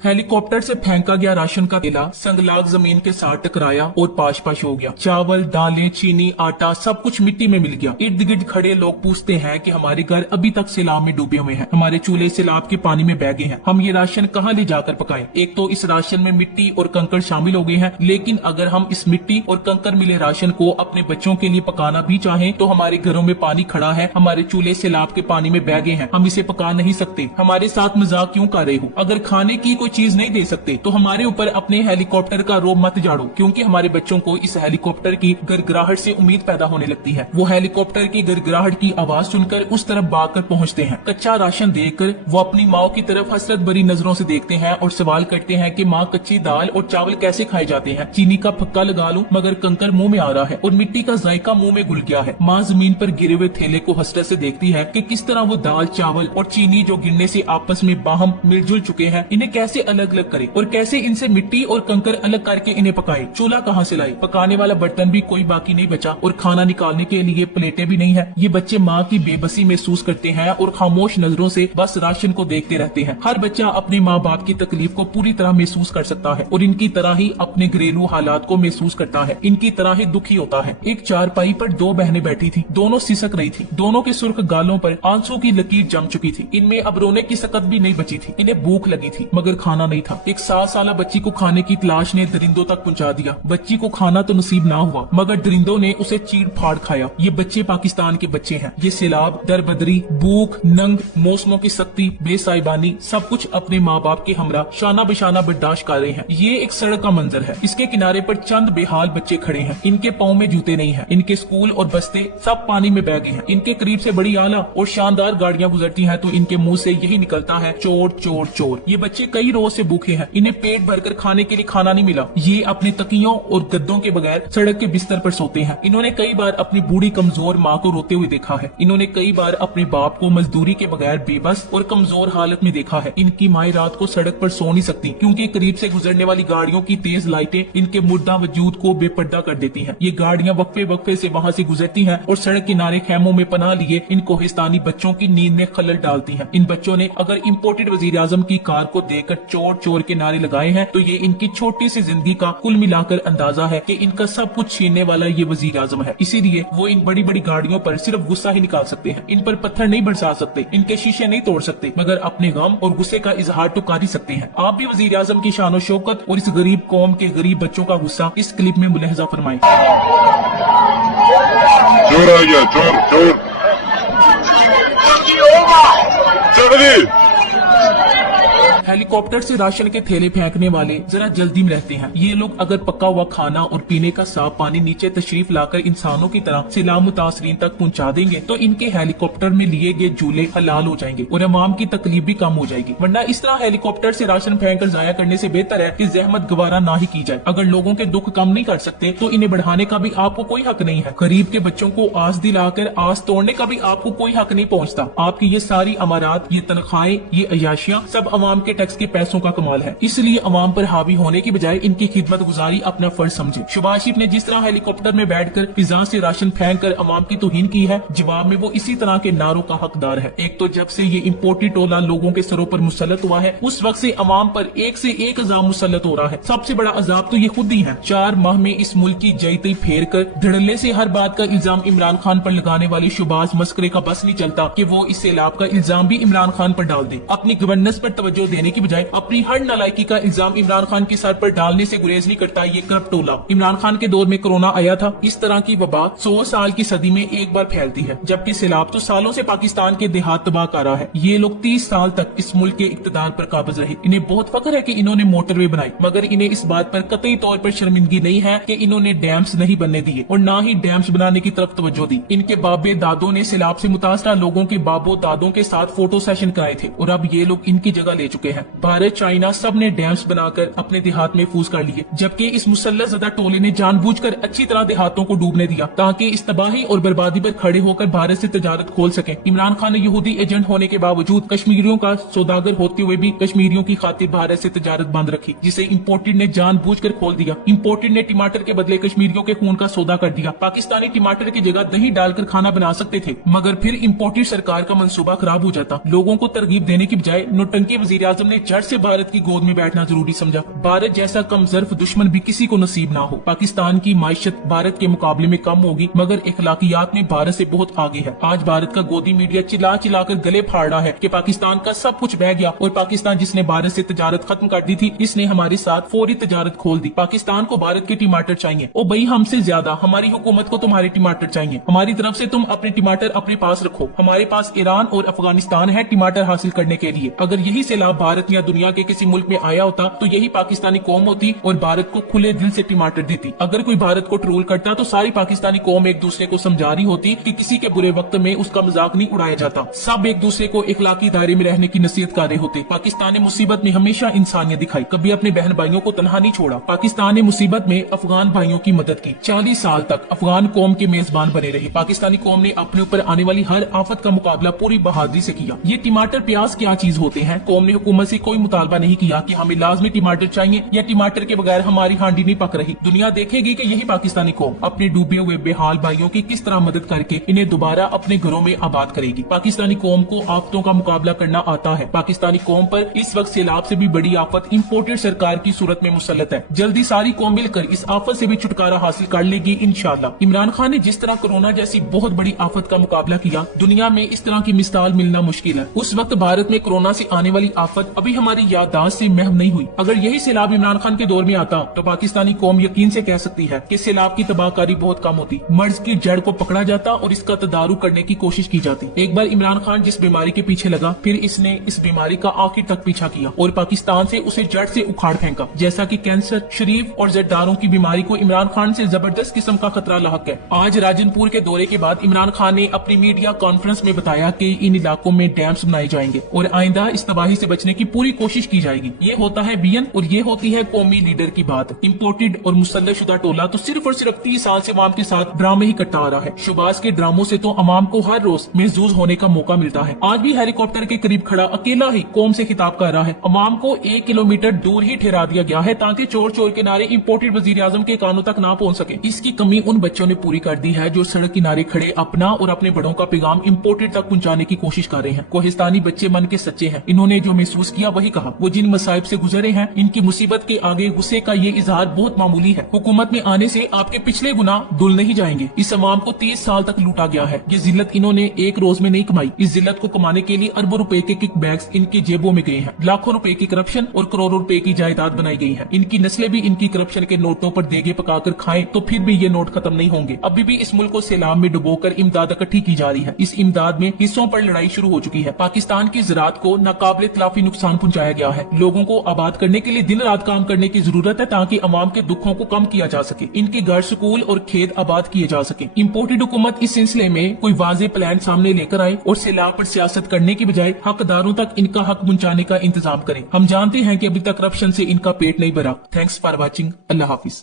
Helicopter से फेंका गया राशन का थैला संगलाग जमीन के साथ टकराया और पाश पाश हो गया। चावल, दालें, चीनी, आटा सब कुछ मिट्टी में मिल गया। इर्द गिर्द खड़े लोग पूछते हैं कि हमारे घर अभी तक सैलाब में डूबे हुए हैं, हमारे चूल्हे सैलाब के पानी में बह गए हैं, हम ये राशन कहाँ ले जाकर पकाएं। एक तो इस राशन में मिट्टी और कंकड़ शामिल हो गए हैं, लेकिन अगर हम इस मिट्टी और कंकड़ मिले राशन को अपने बच्चों के लिए पकाना भी चाहें तो हमारे घरों में पानी खड़ा है, हमारे चूल्हे सैलाब के पानी में बह गए हैं, हम इसे पका नहीं सकते। हमारे साथ मजाक क्यों कर रहे हो? अगर खाने की कोई चीज नहीं दे सकते तो हमारे ऊपर अपने हेलीकॉप्टर का रोब मत झाड़ो, क्योंकि हमारे बच्चों को इस हेलीकॉप्टर की गड़गड़ाहट से उम्मीद पैदा होने लगती है। वो हेलीकॉप्टर की गड़गड़ाहट की आवाज सुनकर उस तरफ भागकर पहुंचते हैं। कच्चा राशन देखकर वो अपनी माँ की तरफ हसरत भरी नजरों से देखते हैं और सवाल करते हैं कि माँ, कच्ची दाल और चावल कैसे खाए जाते हैं? चीनी का फक्का लगा लूं मगर कंकर मुंह में आ रहा है और मिट्टी का जायका मुंह में घुल गया है। माँ जमीन पर गिरे हुए थैले को हसरत से देखती है कि किस तरह वो दाल, चावल और चीनी जो गिरने से आपस में बाहम मिलजुल चुके हैं, इन्हें कैसे अलग अलग करे और कैसे इनसे मिट्टी और कंकर अलग करके इन्हें पकाए। चूल्हा कहाँ से लाए? पकाने वाला बर्तन भी कोई बाकी नहीं बचा और खाना निकालने के लिए प्लेटें भी नहीं है। ये बच्चे माँ की बेबसी महसूस करते हैं और खामोश नजरों से बस राशन को देखते रहते हैं। हर बच्चा अपने माँ बाप की तकलीफ को पूरी तरह महसूस कर सकता है और इनकी तरह ही अपने घरेलू हालात को महसूस करता है, इनकी तरह ही दुखी होता है। एक चारपाई पर दो बहनें बैठी थी, दोनों सिसक रही थी, दोनों के सुर्ख गालों पर आंसू की लकीर जम चुकी थी। इनमें अब रोने की सकत भी नहीं बची थी। इन्हें भूख लगी थी मगर खाना नहीं था। एक 7 साल बच्ची को खाने की तलाश ने दरिंदों तक पहुंचा दिया। बच्ची को खाना तो नसीब ना हुआ मगर दरिंदों ने उसे चीड़ फाड़ खाया। ये बच्चे पाकिस्तान के बच्चे हैं। ये सैलाब, दरबदरी, भूख, नंग, मौसमों की सख्ती, बेसाहिबानी सब कुछ अपने माँ बाप के हमरा शाना बिशाना बर्दाश्त कर रहे हैं। ये एक सड़क का मंजर है। इसके किनारे पर चंद बेहाल बच्चे खड़े हैं। इनके पाँव में जूते नहीं है। इनके स्कूल और बस्ते सब पानी में बह गए हैं। इनके करीब से बड़ी आला और शानदार गाड़ियां गुजरती हैं तो इनके मुंह से यही निकलता है, चोर चोर चोर। ये बच्चे कई रोज से भूखे हैं। इन्हें पेट भरकर खाने के लिए खाना नहीं मिला। ये अपने तकियों और गद्दों के बगैर सड़क के बिस्तर पर सोते हैं। इन्होंने कई बार अपनी बूढ़ी कमजोर माँ को रोते हुए देखा है। इन्होंने कई बार अपने बाप को मजदूरी के बगैर बेबस और कमजोर हालत में देखा है। इनकी माएं रात को सड़क पर सो नहीं सकती क्योंकि करीब से गुजरने वाली गाड़ियों की तेज लाइटें इनके मुर्दा वजूद को बेपर्दा कर देती हैं। ये गाड़ियां वक्फे वक्फे से वहाँ से गुजरती हैं और सड़क किनारे खैमों में पनाह लिए इन कोहिस्तानी बच्चों की नींद में खलल डालती हैं। इन बच्चों ने अगर इम्पोर्टेड वजीर आजम की कार को देखकर चोर चोर के नारे लगाए हैं तो ये इनकी छोटी सी जिंदगी का कुल मिलाकर अंदाजा है कि इनका सब कुछ छीनने वाला ये वजीर आजम है। इसीलिए वो इन बड़ी बड़ी गाड़ियों पर सिर्फ गुस्सा ही निकाल सकते हैं। इन पर पत्थर नहीं बरसा सकते, इनके शीशे नहीं तोड़ सकते, मगर अपने गम और गुस्से का इजहार तो कर ही सकते हैं। आप भी वजीर आजम की शान और शौकत और इस गरीब कौम के गरीब बच्चों का गुस्सा इस क्लिप में मुलाहजा फरमाएं। चोर आ गया, चोर चोर हेलीकॉप्टर से राशन के थैले फेंकने वाले जरा जल्दी में रहते हैं। ये लोग अगर पका हुआ खाना और पीने का साफ पानी नीचे तशरीफ लाकर इंसानों की तरह सैलाब मुतासरीन तक पहुंचा देंगे तो इनके हेलीकॉप्टर में लिए गए झूले हलाल हो जाएंगे और अवाम की तकलीफ भी कम हो जाएगी। वरना इस तरह हेलीकॉप्टर से राशन फेंक कर जाया करने से बेहतर है कि जहमत गवारा ना ही की जाए। अगर लोगों के दुख कम नहीं कर सकते तो इन्हें बढ़ाने का भी आपको कोई हक नहीं है। गरीब के बच्चों को आस दिलाकर आस तोड़ने का भी आपको कोई हक नहीं पहुँचता। आपकी ये सारी अमारात, ये तनख्वाहें, ये अयाशियां सब अवाम के टैक्स के पैसों का कमाल है। इसलिए अवाम पर हावी होने की बजाय इनकी खिदमत गुजारी अपना फर्ज समझे। शहबाज शरीफ ने जिस तरह हेलीकॉप्टर में बैठकर फिजा से राशन फेंक कर अवाम की तौहीन की है, जवाब में वो इसी तरह के नारों का हकदार है। एक तो जब से ये इम्पोर्टेड टोला लोगों के सरों पर मुसल्लत हुआ है उस वक्त से अवाम पर एक से एक अजाब मुसल्लत हो रहा है। सबसे बड़ा अजाब तो ये खुद ही है। 4 माह में इस मुल्क की जयती फेर कर धड़ल्ले से हर बात का इल्जाम इमरान खान पर लगाने वाले शहबाज मस्करे का बस नहीं चलता कि वो इस सैलाब का इल्जाम भी इमरान खान पर डाल दे। अपनी गवर्नेंस पर तवज्जो देने की बजाय अपनी हर नालायकी का इल्जाम इमरान खान के सर पर डालने से गुरेज नहीं करता ये करप्ट टोला। इमरान खान के दौर में कोरोना आया था। इस तरह की वबा 100 साल की सदी में एक बार फैलती है, जबकि सैलाब तो सालों से पाकिस्तान के देहात तबाह कर रहा है। ये लोग 30 साल तक इस मुल्क के इक्तदार पर काबिज रहे। इन्हें बहुत फख्र है कि इन्होंने मोटरवे बनाई, मगर इन्हें इस बात पर कतई तौर पर शर्मिंदगी नहीं है कि इन्होंने डैम्स नहीं बनने दिए और न ही डैम्स बनाने की तरफ तवज्जो दी। इनके बाबे दादों ने सैलाब से मुतासरा लोगों के बाबो दादों के साथ फोटो सेशन कराए थे और अब ये लोग इनकी जगह ले चुके हैं। भारत, चाइना सब ने डैम्स बनाकर अपने देहात महफूज कर लिए, जबकि इस मुसल्लत ज़दा टोले ने जानबूझकर अच्छी तरह देहातों को डूबने दिया ताकि इस तबाही और बर्बादी पर खड़े होकर भारत से तजारत खोल सके। इमरान खान यहूदी एजेंट होने के बावजूद कश्मीरियों का सौदागर होते हुए भी कश्मीरियों की खातिर भारत से तजारत बंद रखी, जिसे इम्पोर्टेड ने जानबूझकर खोल दिया। इम्पोर्टेड ने टमाटर के बदले कश्मीरियों के खून का सौदा कर दिया। पाकिस्तानी टमाटर की जगह दही डालकर खाना बना सकते थे, मगर फिर इम्पोर्टेड सरकार का मंसूबा खराब हो जाता। लोगों को तरगीब देने की बजाय नौटंकी वजीर आज़म आजम ने जड़ से भारत की गोद में बैठना जरूरी समझा। भारत जैसा कमजोर दुश्मन भी किसी को नसीब ना हो। पाकिस्तान की माइशत भारत के मुकाबले में कम होगी, मगर इखलाकियात में भारत से बहुत आगे है। आज भारत का गोदी मीडिया चिल्ला चिल्ला कर गले फाड़ रहा है कि पाकिस्तान का सब कुछ बह गया और पाकिस्तान जिसने भारत से तजारत खत्म कर दी थी, इसने हमारे साथ फौरी तजारत खोल दी। पाकिस्तान को भारत के टमाटर चाहिए। ओ भाई, हमसे ज्यादा हमारी हुकूमत को तुम्हारे टमाटर चाहिए। हमारी तरफ से तुम अपने टमाटर अपने पास रखो। हमारे पास ईरान और अफगानिस्तान है टमाटर हासिल करने के लिए। अगर यही सैलाब भारत या दुनिया के किसी मुल्क में आया होता तो यही पाकिस्तानी कौम होती और भारत को खुले दिल से टमाटर देती। अगर कोई भारत को ट्रोल करता तो सारी पाकिस्तानी कौम एक दूसरे को समझा रही होती कि किसी के बुरे वक्त में उसका मजाक नहीं उड़ाया जाता। सब एक दूसरे को इखलाकी दायरे में रहने की नसीहत कर रहे होते। पाकिस्तान ने मुसीबत में हमेशा इंसानियत दिखाई, कभी अपने बहन भाइयों को तनहा नहीं छोड़ा। पाकिस्तान ने मुसीबत में अफगान भाइयों की मदद की। 40 साल तक अफगान कौम के मेजबान बने रहे। पाकिस्तानी कौम ने अपने ऊपर आने वाली हर आफत का मुकाबला पूरी बहादुरी से किया। ये टमाटर प्याज क्या चीज होते हैं? कौम ने हुकूमत से कोई मुतालबा नहीं किया कि हमें लाजमी टमाटर चाहिए या टमाटर के बगैर हमारी हांडी नहीं पक रही। दुनिया देखेगी कि यही पाकिस्तानी कौम अपने डूबे हुए बेहाल भाइयों की किस तरह मदद करके इन्हें दोबारा अपने घरों में आबाद करेगी। पाकिस्तानी कौम को आफतों का मुकाबला करना आता है। पाकिस्तानी कौम पर इस वक्त सैलाब से भी बड़ी आफत इम्पोर्टेड सरकार की सूरत में मुसल्लत है। जल्दी सारी कौम मिलकर इस आफत से भी छुटकारा हासिल कर लेगी इंशाअल्लाह। इमरान खान ने जिस तरह कोरोना जैसी बहुत बड़ी आफत का मुकाबला किया, दुनिया में इस तरह की मिसाल मिलना मुश्किल है। उस वक्त भारत में कोरोना से आने वाली आफत अभी हमारी याददाश्त से महव नहीं हुई। अगर यही सैलाब इमरान खान के दौर में आता तो पाकिस्तानी कौम यकीन से कह सकती है कि सैलाब की तबाहकारी बहुत कम होती। मर्ज की जड़ को पकड़ा जाता और इसका तदारुक करने की कोशिश की जाती। एक बार इमरान खान जिस बीमारी के पीछे लगा, फिर इसने इस बीमारी का आखिर तक पीछा किया और पाकिस्तान से उसे जड़ से उखाड़ फेंका। जैसा कि कैंसर, शरीफ और जद्दारों की बीमारी को इमरान खान से जबरदस्त किस्म का खतरा लाहक है। आज राजनपुर के दौरे के बाद इमरान खान ने अपनी मीडिया कॉन्फ्रेंस में बताया कि इन इलाकों में डैम्स बनाए जाएंगे और आइंदा इस तबाही से बचने की पूरी कोशिश की जाएगी। ये होता है वियन और ये होती है कौमी लीडर की बात। इम्पोर्टेड और मुसल्लहशुदा टोला तो सिर्फ और सिर्फ 30 साल से अवाम के साथ ड्रामे ही करता आ रहा है। शुबाज के ड्रामों से तो अवाम को हर रोज महजूज होने का मौका मिलता है। आज भी हेलीकॉप्टर के करीब खड़ा अकेला ही कौम से खिताब कर रहा है। अवाम को 1 किलोमीटर दूर ही ठहरा दिया गया है ताकि चोर चोर के नारे इम्पोर्टेड वजीर आजम के कानों तक ना पहुंच सके। इसकी कमी उन बच्चों ने पूरी कर दी है जो सड़क किनारे खड़े अपना और अपने बड़ों का पैगाम इम्पोर्टेड तक पहुंचाने की कोशिश कर रहे हैं। कोहिस्तानी बच्चे मन के सच्चे हैं। इन्होंने जो महसूस किया वही कहा। वो जिन मसाइब से गुजरे हैं, इनकी मुसीबत के आगे गुस्से का ये इजहार बहुत मामूली है। हुकूमत में आने से आपके पिछले गुनाह धुल नहीं जाएंगे। इस अवाम को 30 साल तक लूटा गया है। ये जिल्लत इन्होंने एक रोज में नहीं कमाई। इस जिल्लत को कमाने के लिए अरबों रुपए के किक बैग्स इनकी जेबों में गए हैं। लाखों रुपए की करप्शन और करोड़ों रुपए की जायदाद बनाई गई है। इनकी नस्लें भी इनकी करप्शन के नोटों पर देगे पकाकर खाएं तो फिर भी ये नोट खत्म नहीं होंगे। अभी भी इस मुल्क को सैलाब में डुबोकर इमदाद इकट्ठी की जा रही है। इस इमदाद में हिस्सों पर लड़ाई शुरू हो चुकी है। पाकिस्तान की ज़राअत को नाकाबिले तलाफी नुकसान पहुंचाया गया है। लोगों को आबाद करने के लिए दिन रात काम करने की जरूरत है ताकि अवाम के दुखों को कम किया जा सके। इनके घर, स्कूल और खेत आबाद किए जा सके। इम्पोर्टेड हुकूमत इस सिलसिले में कोई वाज़ेह प्लान सामने लेकर आए और सैलाब पर सियासत करने की बजाय हकदारों तक इनका हक पहुंचाने का इंतजाम करें। हम जानते हैं कि अभी तक करप्शन से इनका पेट नहीं भरा। Thanks for watching. Allah Hafiz.